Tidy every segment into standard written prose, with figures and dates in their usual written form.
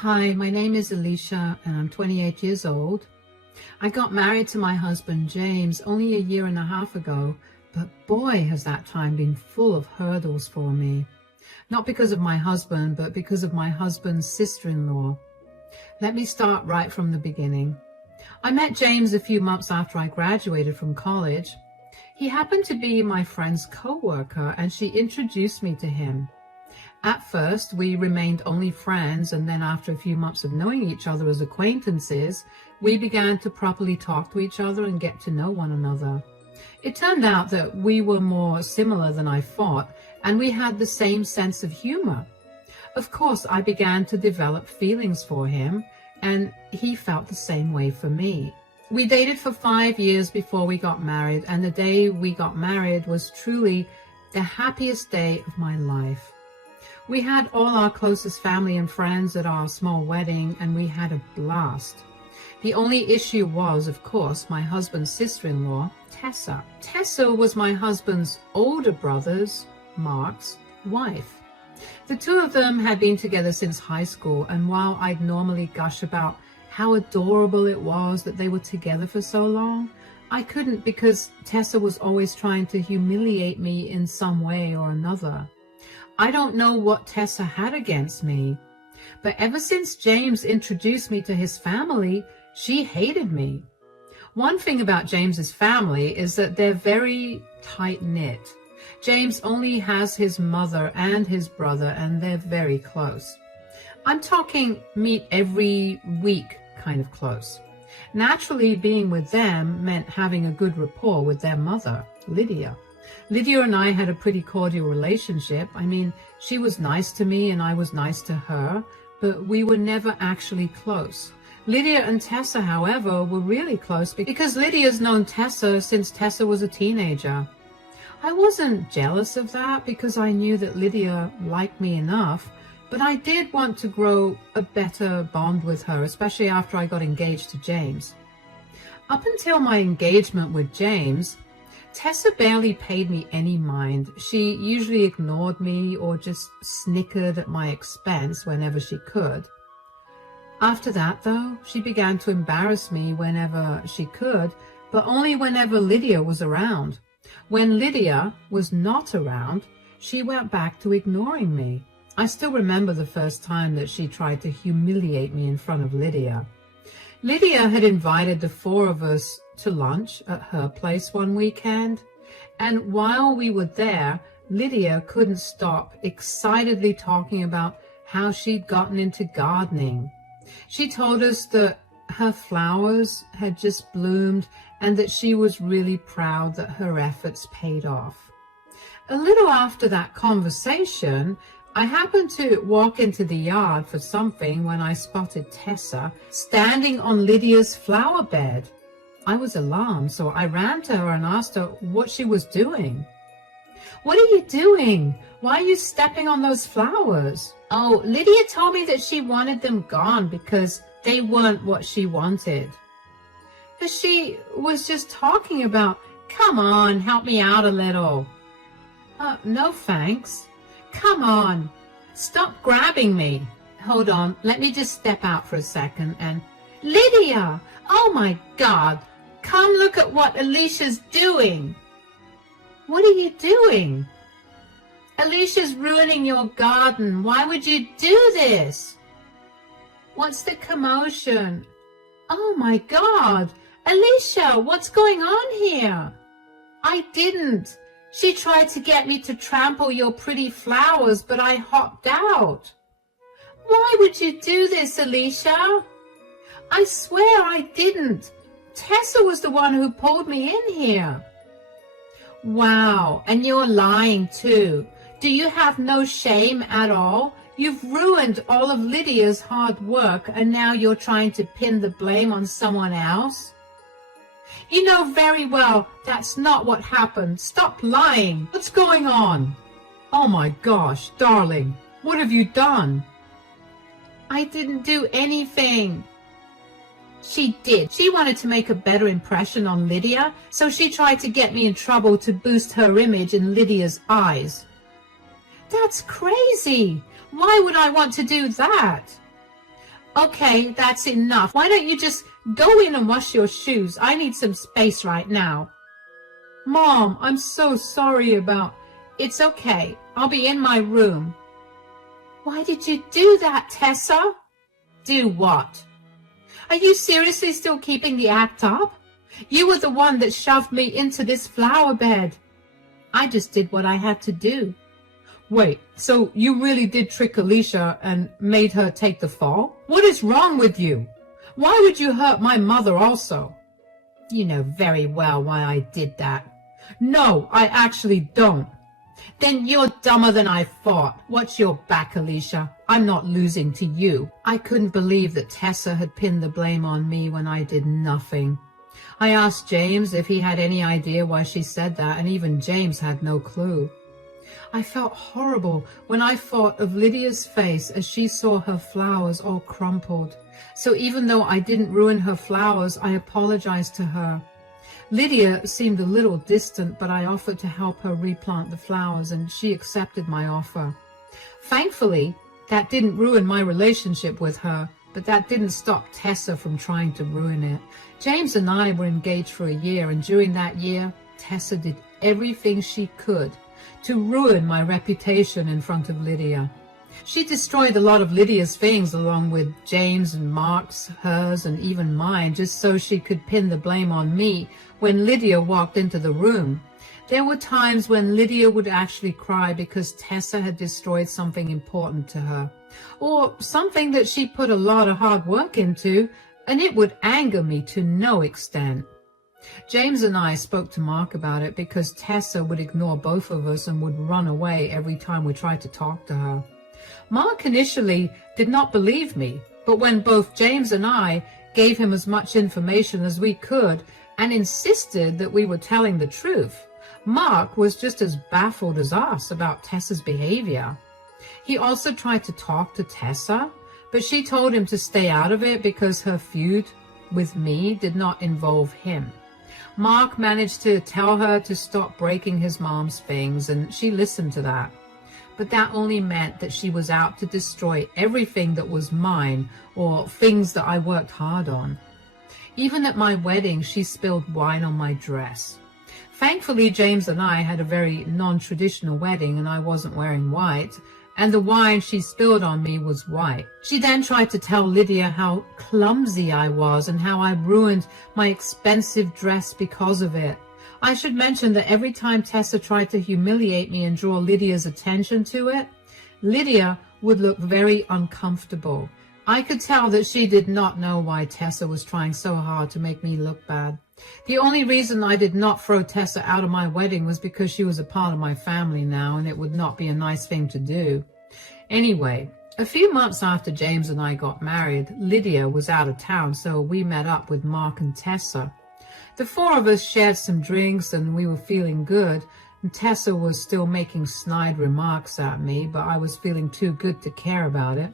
Hi, my name is Alicia and I'm 28 years old. I got married to my husband James only a year and a half ago, but boy has that time been full of hurdles for me. Not because of my husband, but because of my husband's sister-in-law. Let me start right from the beginning. I met James a few months after I graduated from college. He happened to be my friend's co-worker and she introduced me to him. At first, we remained only friends, and then after a few months of knowing each other as acquaintances, we began to properly talk to each other and get to know one another. It turned out that we were more similar than I thought, and we had the same sense of humor. Of course, I began to develop feelings for him, and he felt the same way for me. We dated for 5 years before we got married, and the day we got married was truly the happiest day of my life. We had all our closest family and friends at our small wedding, and we had a blast. The only issue was, of course, my husband's sister-in-law, Tessa. Tessa was my husband's older brother's, Mark's, wife. The two of them had been together since high school, and while I'd normally gush about how adorable it was that they were together for so long, I couldn't because Tessa was always trying to humiliate me in some way or another. I don't know what Tessa had against me, but ever since James introduced me to his family, she hated me. One thing about James's family is that they're very tight-knit. James only has his mother and his brother, and they're very close. I'm talking meet every week kind of close. Naturally, being with them meant having a good rapport with their mother, Lydia. Lydia and I had a pretty cordial relationship. I mean, she was nice to me and I was nice to her, but we were never actually close. Lydia and Tessa, however, were really close because Lydia's known Tessa since Tessa was a teenager. I wasn't jealous of that because I knew that Lydia liked me enough, but I did want to grow a better bond with her, especially after I got engaged to James. Up until my engagement with James, Tessa barely paid me any mind. She usually ignored me or just snickered at my expense whenever she could. After that, though, she began to embarrass me whenever she could, but only whenever Lydia was around. When Lydia was not around, she went back to ignoring me. I still remember the first time that she tried to humiliate me in front of Lydia. Lydia had invited the four of us to lunch at her place one weekend, and while we were there, Lydia couldn't stop excitedly talking about how she'd gotten into gardening. She told us that her flowers had just bloomed and that she was really proud that her efforts paid off. A little after that conversation, I happened to walk into the yard for something when I spotted Tessa standing on Lydia's flower bed. I was alarmed, so I ran to her and asked her what she was doing. "What are you doing? Why are you stepping on those flowers?" "Oh, Lydia told me that she wanted them gone because they weren't what she wanted." But she was just talking about, "Come on, help me out a little." No thanks. "Come on, stop grabbing me." "Hold on, let me just step out for a second and..." "Lydia, oh my God, come look at what Alicia's doing." "What are you doing?" "Alicia's ruining your garden. Why would you do this?" "What's the commotion?" "Oh my God, Alicia, what's going on here?" "I didn't. She tried to get me to trample your pretty flowers, but I hopped out." "Why would you do this, Alicia?" "I swear I didn't. Tessa was the one who pulled me in here." "Wow, and you're lying too. Do you have no shame at all? You've ruined all of Lydia's hard work and now you're trying to pin the blame on someone else. You know very well that's not what happened. Stop lying. What's going on?" "Oh my gosh, darling, what have you done?" "I didn't do anything." "She did. She wanted to make a better impression on Lydia, so she tried to get me in trouble to boost her image in Lydia's eyes." "That's crazy. Why would I want to do that?" Okay, that's enough. Why don't you just go in and wash your shoes? I need some space right now. Mom, I'm so sorry about... It's okay. I'll be in my room. Why did you do that, Tessa? Do what? Are you seriously still keeping the act up? You were the one that shoved me into this flower bed. I just did what I had to do. Wait, so you really did trick Alicia and made her take the fall? What is wrong with you? Why would you hurt my mother also? You know very well why I did that. No, I actually don't. Then you're dumber than I thought. Watch your back, Alicia. I'm not losing to you. I couldn't believe that Tessa had pinned the blame on me when I did nothing. I asked James if he had any idea why she said that, and even James had no clue. I felt horrible when I thought of Lydia's face as she saw her flowers all crumpled. So even though I didn't ruin her flowers, I apologized to her. Lydia seemed a little distant, but I offered to help her replant the flowers, and she accepted my offer. Thankfully, that didn't ruin my relationship with her, but that didn't stop Tessa from trying to ruin it. James and I were engaged for a year, and during that year, Tessa did everything she could to ruin my reputation in front of Lydia. She destroyed a lot of Lydia's things along with James and Mark's, hers, and even mine, just so she could pin the blame on me when Lydia walked into the room. There were times when Lydia would actually cry because Tessa had destroyed something important to her, or something that she put a lot of hard work into, and it would anger me to no extent. James and I spoke to Mark about it because Tessa would ignore both of us and would run away every time we tried to talk to her. Mark initially did not believe me, but when both James and I gave him as much information as we could and insisted that we were telling the truth, Mark was just as baffled as us about Tessa's behavior. He also tried to talk to Tessa, but she told him to stay out of it because her feud with me did not involve him. Mark managed to tell her to stop breaking his mom's things, and she listened to that. But that only meant that she was out to destroy everything that was mine or things that I worked hard on. Even at my wedding, she spilled wine on my dress. Thankfully, James and I had a very non-traditional wedding and I wasn't wearing white, and the wine she spilled on me was white. She then tried to tell Lydia how clumsy I was and how I ruined my expensive dress because of it. I should mention that every time Tessa tried to humiliate me and draw Lydia's attention to it, Lydia would look very uncomfortable. I could tell that she did not know why Tessa was trying so hard to make me look bad. The only reason I did not throw Tessa out of my wedding was because she was a part of my family now, and it would not be a nice thing to do. Anyway, a few months after James and I got married, Lydia was out of town, so we met up with Mark and Tessa. The four of us shared some drinks and we were feeling good, and Tessa was still making snide remarks at me, but I was feeling too good to care about it.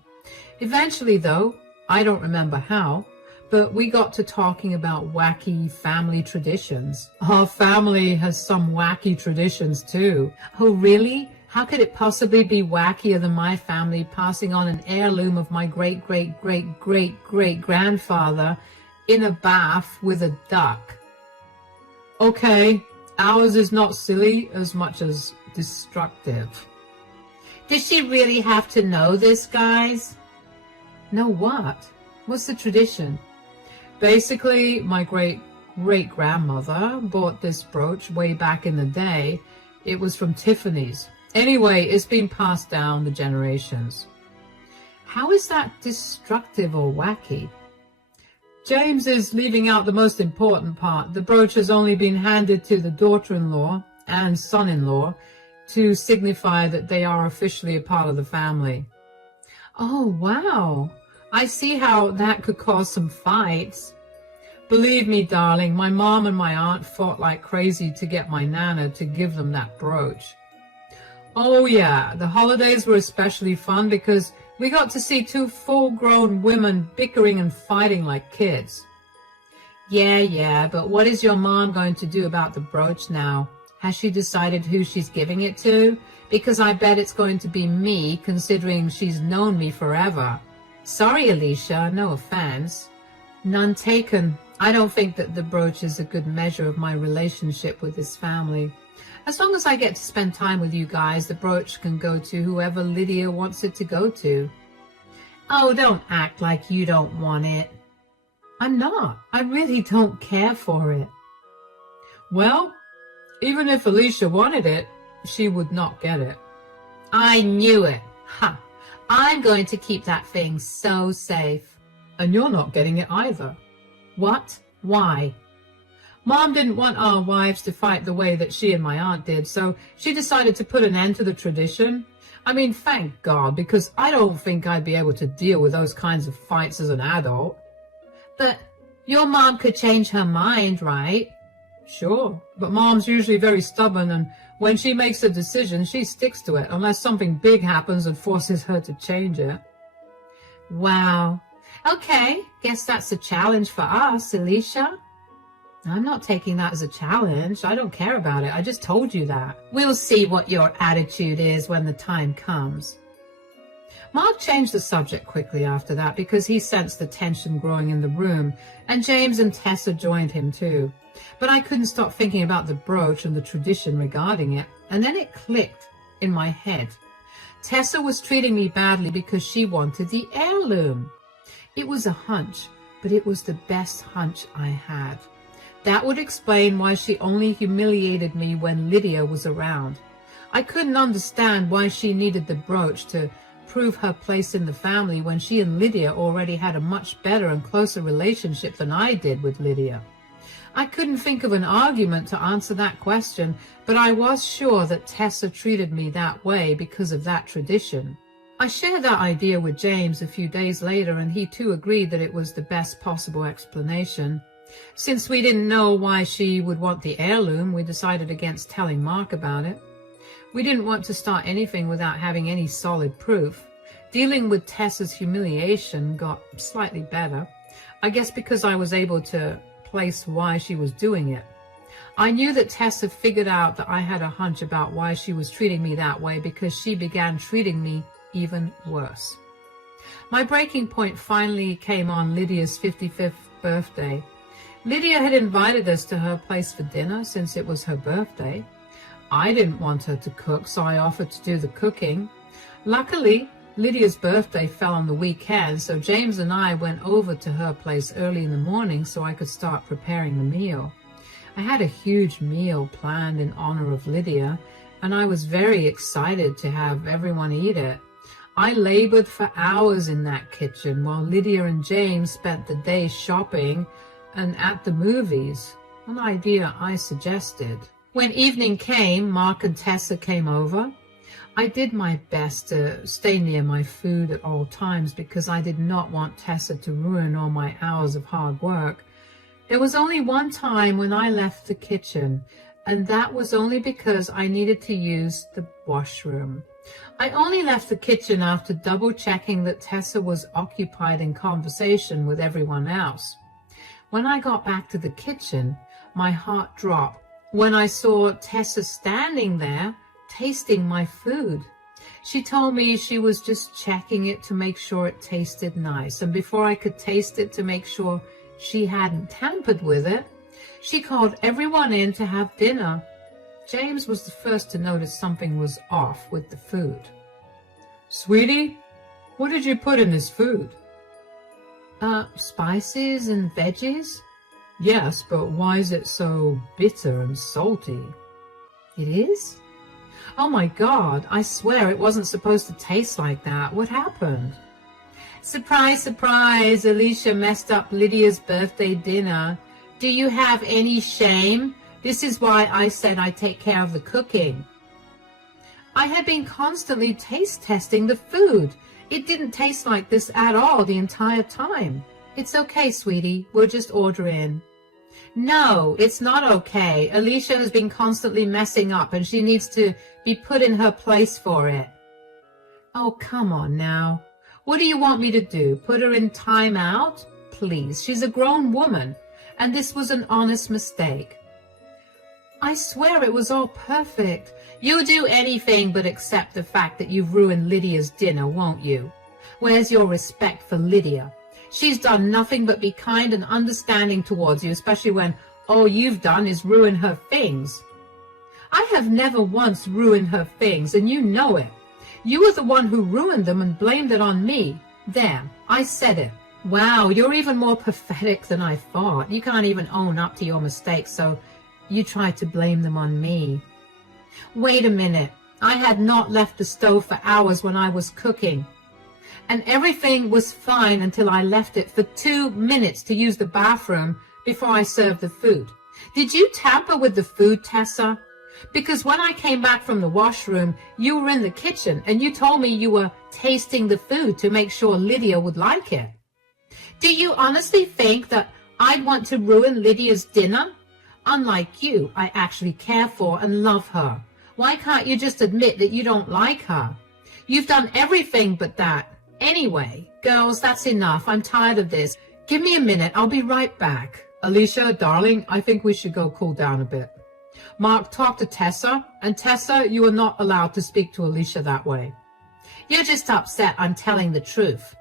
Eventually, though, I don't remember how, but we got to talking about wacky family traditions. Our family has some wacky traditions too. Oh, really? How could it possibly be wackier than my family passing on an heirloom of my great-great-great-great-great-grandfather in a bath with a duck? Okay, ours is not silly as much as destructive. Did she really have to know this, guys? Know what? What's the tradition? Basically, my great-great-grandmother bought this brooch way back in the day. It was from Tiffany's. Anyway, it's been passed down the generations. How is that destructive or wacky? James is leaving out the most important part. The brooch has only been handed to the daughter-in-law and son-in-law to signify that they are officially a part of the family. Oh, wow. I see how that could cause some fights. Believe me, darling, my mom and my aunt fought like crazy to get my Nana to give them that brooch. Oh, yeah, the holidays were especially fun because we got to see two full-grown women bickering and fighting like kids. Yeah, but what is your mom going to do about the brooch now? Has she decided who she's giving it to? Because I bet it's going to be me, considering she's known me forever. Sorry, Alicia, no offense. None taken. I don't think that the brooch is a good measure of my relationship with this family. As long as I get to spend time with you guys, the brooch can go to whoever Lydia wants it to go to. Oh, don't act like you don't want it. I'm not. I really don't care for it. Well, even if Alicia wanted it, she would not get it. I knew it. Ha! I'm going to keep that thing so safe. And you're not getting it either. What? Why? Mom didn't want our wives to fight the way that she and my aunt did, so she decided to put an end to the tradition. I mean, thank God, because I don't think I'd be able to deal with those kinds of fights as an adult. But your mom could change her mind, right? Sure, but Mom's usually very stubborn, and when she makes a decision, she sticks to it, unless something big happens and forces her to change it. Wow. Okay, guess that's a challenge for us, Alicia. I'm not taking that as a challenge. I don't care about it. I just told you that. We'll see what your attitude is when the time comes. Mark changed the subject quickly after that because he sensed the tension growing in the room, and James and Tessa joined him too. But I couldn't stop thinking about the brooch and the tradition regarding it, and then it clicked in my head. Tessa was treating me badly because she wanted the heirloom. It was a hunch, but it was the best hunch I had. That would explain why she only humiliated me when Lydia was around. I couldn't understand why she needed the brooch to prove her place in the family when she and Lydia already had a much better and closer relationship than I did with Lydia. I couldn't think of an argument to answer that question, but I was sure that Tessa treated me that way because of that tradition. I shared that idea with James a few days later, and he too agreed that it was the best possible explanation. Since we didn't know why she would want the heirloom, we decided against telling Mark about it. We didn't want to start anything without having any solid proof. Dealing with Tessa's humiliation got slightly better, I guess because I was able to place why she was doing it. I knew that Tessa figured out that I had a hunch about why she was treating me that way because she began treating me even worse. My breaking point finally came on Lydia's 55th birthday. Lydia had invited us to her place for dinner since it was her birthday. I didn't want her to cook, so I offered to do the cooking. Luckily, Lydia's birthday fell on the weekend, so James and I went over to her place early in the morning so I could start preparing the meal. I had a huge meal planned in honor of Lydia, and I was very excited to have everyone eat it. I labored for hours in that kitchen while Lydia and James spent the day shopping and at the movies, an idea I suggested. When evening came, Mark and Tessa came over. I did my best to stay near my food at all times because I did not want Tessa to ruin all my hours of hard work. There was only one time when I left the kitchen, and that was only because I needed to use the washroom. I only left the kitchen after double-checking that Tessa was occupied in conversation with everyone else. When I got back to the kitchen, my heart dropped when I saw Tessa standing there, tasting my food. She told me she was just checking it to make sure it tasted nice, and before I could taste it to make sure she hadn't tampered with it, she called everyone in to have dinner. James was the first to notice something was off with the food. "Sweetie, what did you put in this food?" Spices and veggies." "Yes, but why is it so bitter and salty?" "It is? Oh my God, I swear it wasn't supposed to taste like that. What happened?" "Surprise, surprise, Alicia messed up Lydia's birthday dinner. Do you have any shame? This is why I said I take care of the cooking." I had been constantly taste testing the food. It didn't taste like this at all the entire time. "It's okay, sweetie. We'll just order in." "No, it's not okay. Alicia has been constantly messing up and she needs to be put in her place for it." "Oh, come on now. What do you want me to do? Put her in time out? Please, she's a grown woman, and this was an honest mistake." "I swear it was all perfect. You'll do anything but accept the fact that you've ruined Lydia's dinner, won't you? Where's your respect for Lydia? She's done nothing but be kind and understanding towards you, especially when all you've done is ruin her things. I have never once ruined her things, and you know it. You were the one who ruined them and blamed it on me. There, I said it. Wow, you're even more pathetic than I thought. You can't even own up to your mistakes, so you tried to blame them on me. Wait a minute. I had not left the stove for hours when I was cooking. And everything was fine until I left it for 2 minutes to use the bathroom before I served the food. Did you tamper with the food, Tessa? Because when I came back from the washroom, you were in the kitchen and you told me you were tasting the food to make sure Lydia would like it. Do you honestly think that I'd want to ruin Lydia's dinner? Unlike you, I actually care for and love her. Why can't you just admit that you don't like her? You've done everything but that. Anyway, girls, that's enough. I'm tired of this. Give me a minute. I'll be right back. Alicia, darling, I think we should go cool down a bit. Mark, talk to Tessa. And Tessa, you are not allowed to speak to Alicia that way. You're just upset I'm telling the truth.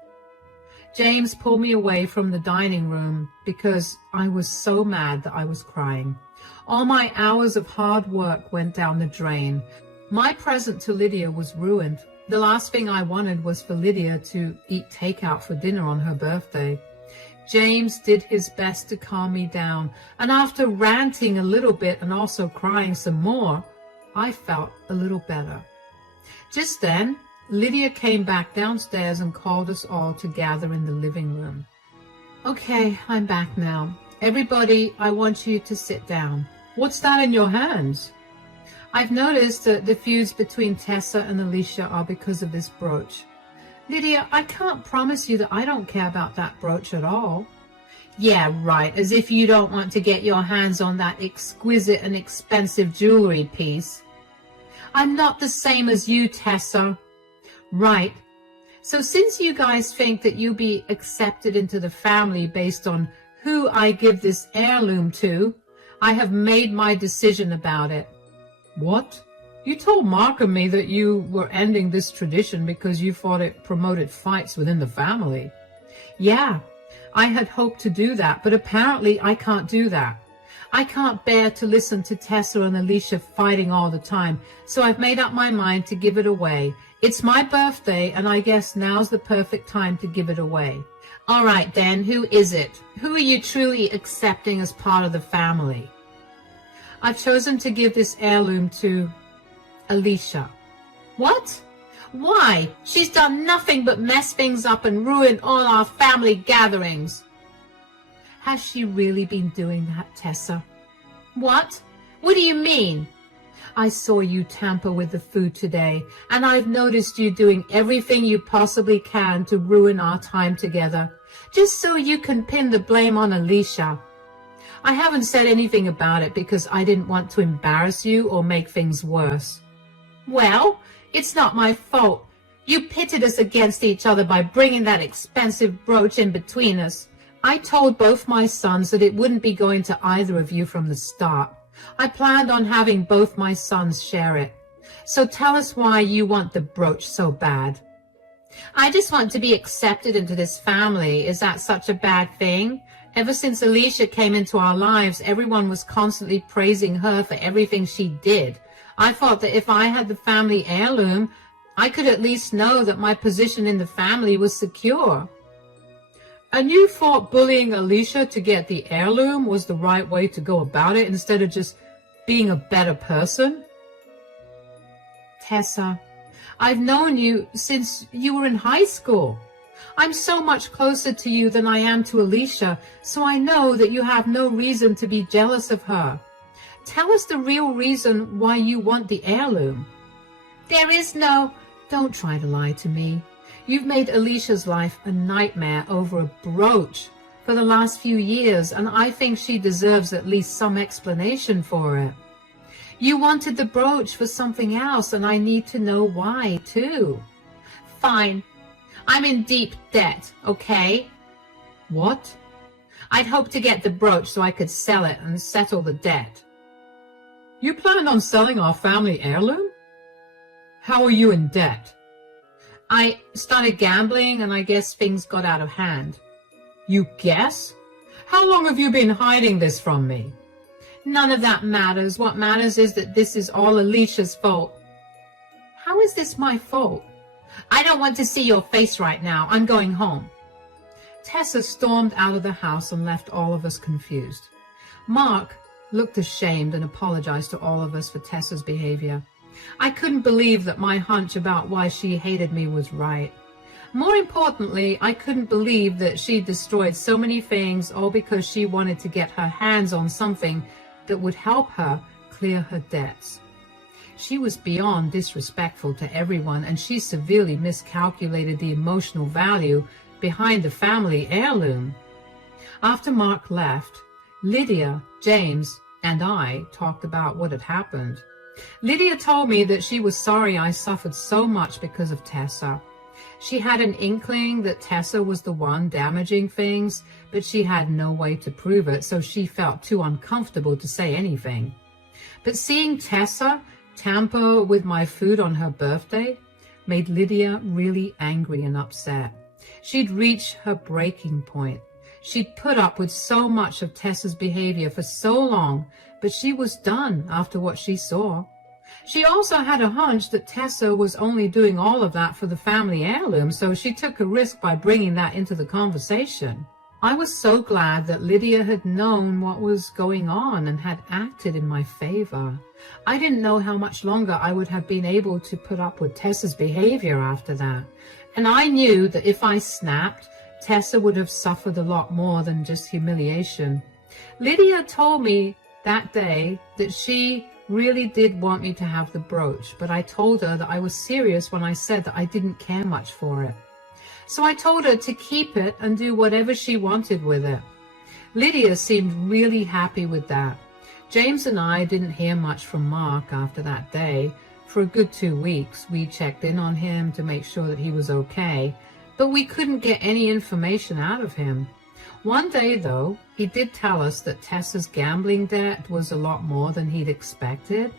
James pulled me away from the dining room because I was so mad that I was crying. All my hours of hard work went down the drain. My present to Lydia was ruined. The last thing I wanted was for Lydia to eat takeout for dinner on her birthday. James did his best to calm me down, and after ranting a little bit and also crying some more, I felt a little better. Just then, Lydia came back downstairs and called us all to gather in the living room. Okay, I'm back now. Everybody, I want you to sit down. What's that in your hands? I've noticed that the feuds between Tessa and Alicia are because of this brooch. Lydia, I can't promise you that I don't care about that brooch at all. Yeah, right, as if you don't want to get your hands on that exquisite and expensive jewelry piece. I'm not the same as you, Tessa. Right. So since you guys think that you'll be accepted into the family based on who I give this heirloom to, I have made my decision about it. What? You told Mark and me that you were ending this tradition because you thought it promoted fights within the family. Yeah, I had hoped to do that, but apparently I can't do that. I can't bear to listen to Tessa and Alicia fighting all the time, so I've made up my mind to give it away. It's my birthday, and I guess now's the perfect time to give it away. All right, then, who is it? Who are you truly accepting as part of the family? I've chosen to give this heirloom to Alicia. What? Why? She's done nothing but mess things up and ruin all our family gatherings. Has she really been doing that, Tessa? What? What do you mean? I saw you tamper with the food today, and I've noticed you doing everything you possibly can to ruin our time together, just so you can pin the blame on Alicia. I haven't said anything about it because I didn't want to embarrass you or make things worse. Well, it's not my fault. You pitted us against each other by bringing that expensive brooch in between us. I told both my sons that it wouldn't be going to either of you from the start. I planned on having both my sons share it. So tell us why you want the brooch so bad. I just want to be accepted into this family. Is that such a bad thing? Ever since Alicia came into our lives, everyone was constantly praising her for everything she did. I thought that if I had the family heirloom, I could at least know that my position in the family was secure. And you thought bullying Alicia to get the heirloom was the right way to go about it instead of just being a better person? Tessa, I've known you since you were in high school. I'm so much closer to you than I am to Alicia, so I know that you have no reason to be jealous of her. Tell us the real reason why you want the heirloom. There is no... Don't try to lie to me. You've made Alicia's life a nightmare over a brooch for the last few years, and I think she deserves at least some explanation for it. You wanted the brooch for something else, and I need to know why, too. Fine. I'm in deep debt, okay? What? I'd hoped to get the brooch so I could sell it and settle the debt. You planned on selling our family heirloom? How are you in debt? I started gambling, and I guess things got out of hand. You guess? How long have you been hiding this from me? None of that matters. What matters is that this is all Alicia's fault. How is this my fault? I don't want to see your face right now. I'm going home. Tessa stormed out of the house and left all of us confused. Mark looked ashamed and apologized to all of us for Tessa's behavior. I couldn't believe that my hunch about why she hated me was right. More importantly, I couldn't believe that she destroyed so many things all because she wanted to get her hands on something that would help her clear her debts. She was beyond disrespectful to everyone, and she severely miscalculated the emotional value behind the family heirloom. After Mark left, Lydia, James, and I talked about what had happened. Lydia told me that she was sorry I suffered so much because of Tessa. She had an inkling that Tessa was the one damaging things, but she had no way to prove it, so she felt too uncomfortable to say anything. But seeing Tessa tamper with my food on her birthday made Lydia really angry and upset. She'd reached her breaking point. She'd put up with so much of Tessa's behavior for so long, but she was done after what she saw. She also had a hunch that Tessa was only doing all of that for the family heirloom, so she took a risk by bringing that into the conversation. I was so glad that Lydia had known what was going on and had acted in my favor. I didn't know how much longer I would have been able to put up with Tessa's behavior after that. And I knew that if I snapped, Tessa would have suffered a lot more than just humiliation. Lydia told me that day that she really did want me to have the brooch, but I told her that I was serious when I said that I didn't care much for it. So I told her to keep it and do whatever she wanted with it. Lydia seemed really happy with that. James and I didn't hear much from Mark after that day. For a good 2 weeks, we checked in on him to make sure that he was okay, but we couldn't get any information out of him. One day, though, he did tell us that Tessa's gambling debt was a lot more than he'd expected,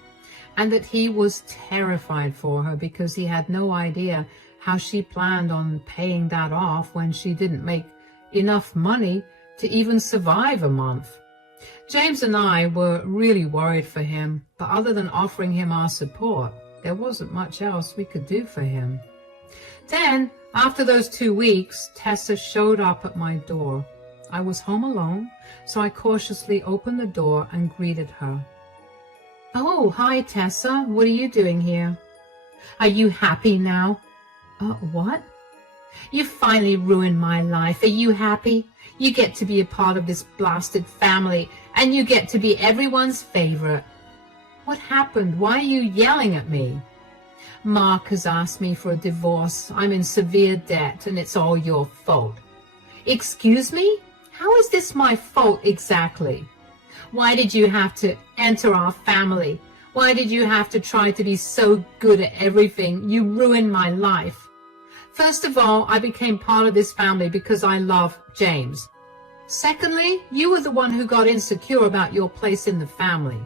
and that he was terrified for her because he had no idea how she planned on paying that off when she didn't make enough money to even survive a month. James and I were really worried for him, but other than offering him our support, there wasn't much else we could do for him. Then, after those 2 weeks, Tessa showed up at my door. I was home alone, so I cautiously opened the door and greeted her. "Oh, hi, Tessa. What are you doing here? Are you happy now?" What? "You finally ruined my life. Are you happy? You get to be a part of this blasted family, and you get to be everyone's favorite." "What happened? Why are you yelling at me?" "Mark has asked me for a divorce. I'm in severe debt, and it's all your fault." "Excuse me? How is this my fault exactly? Why did you have to enter our family? Why did you have to try to be so good at everything? You ruined my life. First of all, I became part of this family because I love James. Secondly, you were the one who got insecure about your place in the family.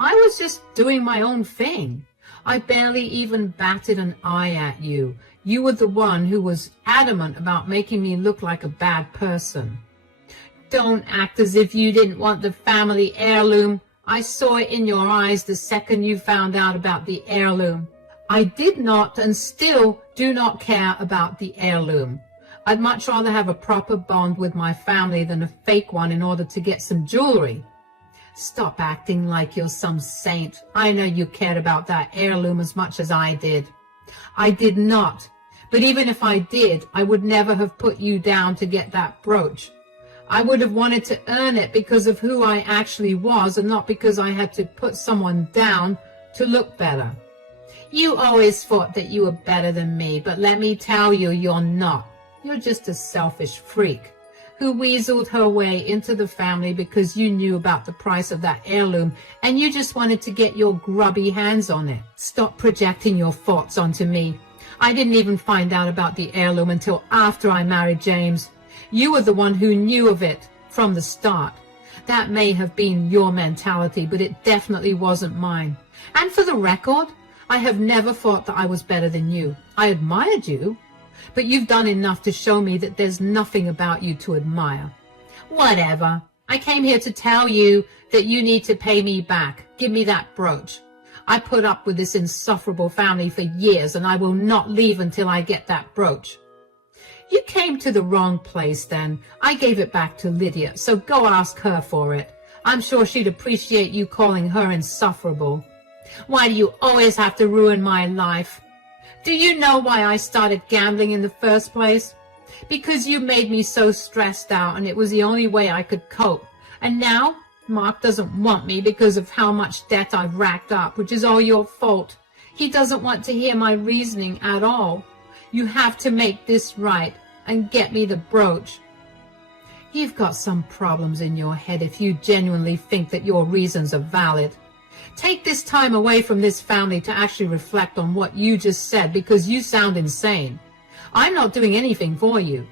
I was just doing my own thing. I barely even batted an eye at you. You were the one who was adamant about making me look like a bad person. Don't act as if you didn't want the family heirloom. I saw it in your eyes the second you found out about the heirloom. I did not and still do not care about the heirloom. I'd much rather have a proper bond with my family than a fake one in order to get some jewelry. Stop acting like you're some saint. I know you cared about that heirloom as much as I did. I did not. But even if I did, I would never have put you down to get that brooch. I would have wanted to earn it because of who I actually was and not because I had to put someone down to look better. You always thought that you were better than me, but let me tell you, you're not. You're just a selfish freak who weaseled her way into the family because you knew about the price of that heirloom and you just wanted to get your grubby hands on it. Stop projecting your thoughts onto me. I didn't even find out about the heirloom until after I married James. You were the one who knew of it from the start. That may have been your mentality, but it definitely wasn't mine. And for the record, I have never thought that I was better than you. I admired you, but you've done enough to show me that there's nothing about you to admire. Whatever. I came here to tell you that you need to pay me back. Give me that brooch. I put up with this insufferable family for years, and I will not leave until I get that brooch. You came to the wrong place then. I gave it back to Lydia, so go ask her for it. I'm sure she'd appreciate you calling her insufferable. Why do you always have to ruin my life? Do you know why I started gambling in the first place? Because you made me so stressed out, and it was the only way I could cope. And now Mark doesn't want me because of how much debt I've racked up, which is all your fault. He doesn't want to hear my reasoning at all. You have to make this right and get me the brooch. You've got some problems in your head if you genuinely think that your reasons are valid. Take this time away from this family to actually reflect on what you just said, because you sound insane. I'm not doing anything for you.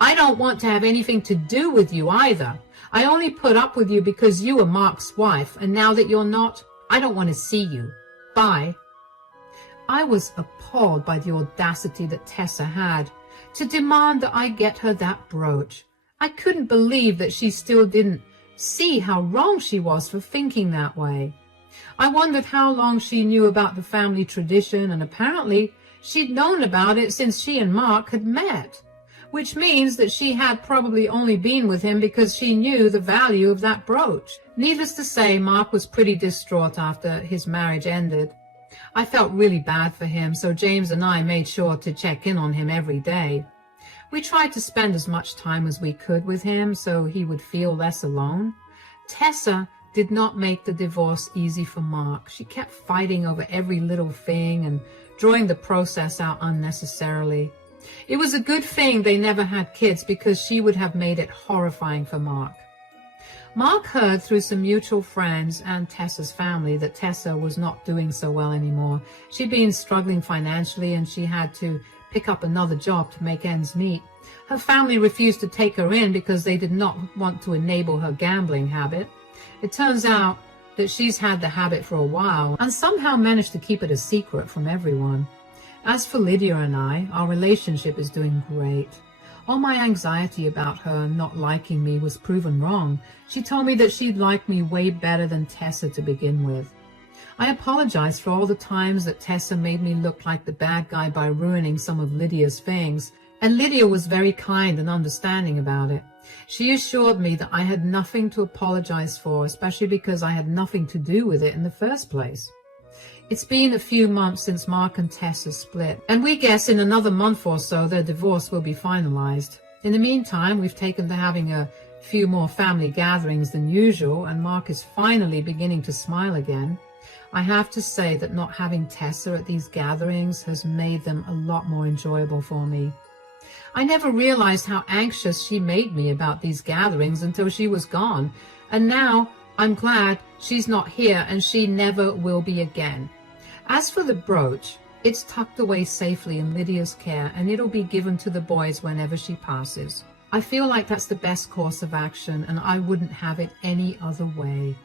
I don't want to have anything to do with you either. I only put up with you because you were Mark's wife, and now that you're not, I don't want to see you. Bye. I was appalled by the audacity that Tessa had to demand that I get her that brooch. I couldn't believe that she still didn't see how wrong she was for thinking that way. I wondered how long she knew about the family tradition, and apparently she'd known about it since she and Mark had met, which means that she had probably only been with him because she knew the value of that brooch. Needless to say, Mark was pretty distraught after his marriage ended. I felt really bad for him, so James and I made sure to check in on him every day. We tried to spend as much time as we could with him so he would feel less alone. Tessa did not make the divorce easy for Mark. She kept fighting over every little thing and drawing the process out unnecessarily. It was a good thing they never had kids, because she would have made it horrifying for Mark. Mark heard through some mutual friends and Tessa's family that Tessa was not doing so well anymore. She'd been struggling financially, and she had to pick up another job to make ends meet. Her family refused to take her in because they did not want to enable her gambling habit. It turns out that she's had the habit for a while and somehow managed to keep it a secret from everyone. As for Lydia and I, our relationship is doing great. All my anxiety about her not liking me was proven wrong. She told me that she'd like me way better than Tessa to begin with. I apologized for all the times that Tessa made me look like the bad guy by ruining some of Lydia's things, and Lydia was very kind and understanding about it. She assured me that I had nothing to apologize for, especially because I had nothing to do with it in the first place. It's been a few months since Mark and Tessa split, and we guess in another month or so their divorce will be finalized. In the meantime, we've taken to having a few more family gatherings than usual, and Mark is finally beginning to smile again. I have to say that not having Tessa at these gatherings has made them a lot more enjoyable for me. I never realized how anxious she made me about these gatherings until she was gone, and now I'm glad she's not here, and she never will be again. As for the brooch, it's tucked away safely in Lydia's care, and it'll be given to the boys whenever she passes. I feel like that's the best course of action, and I wouldn't have it any other way.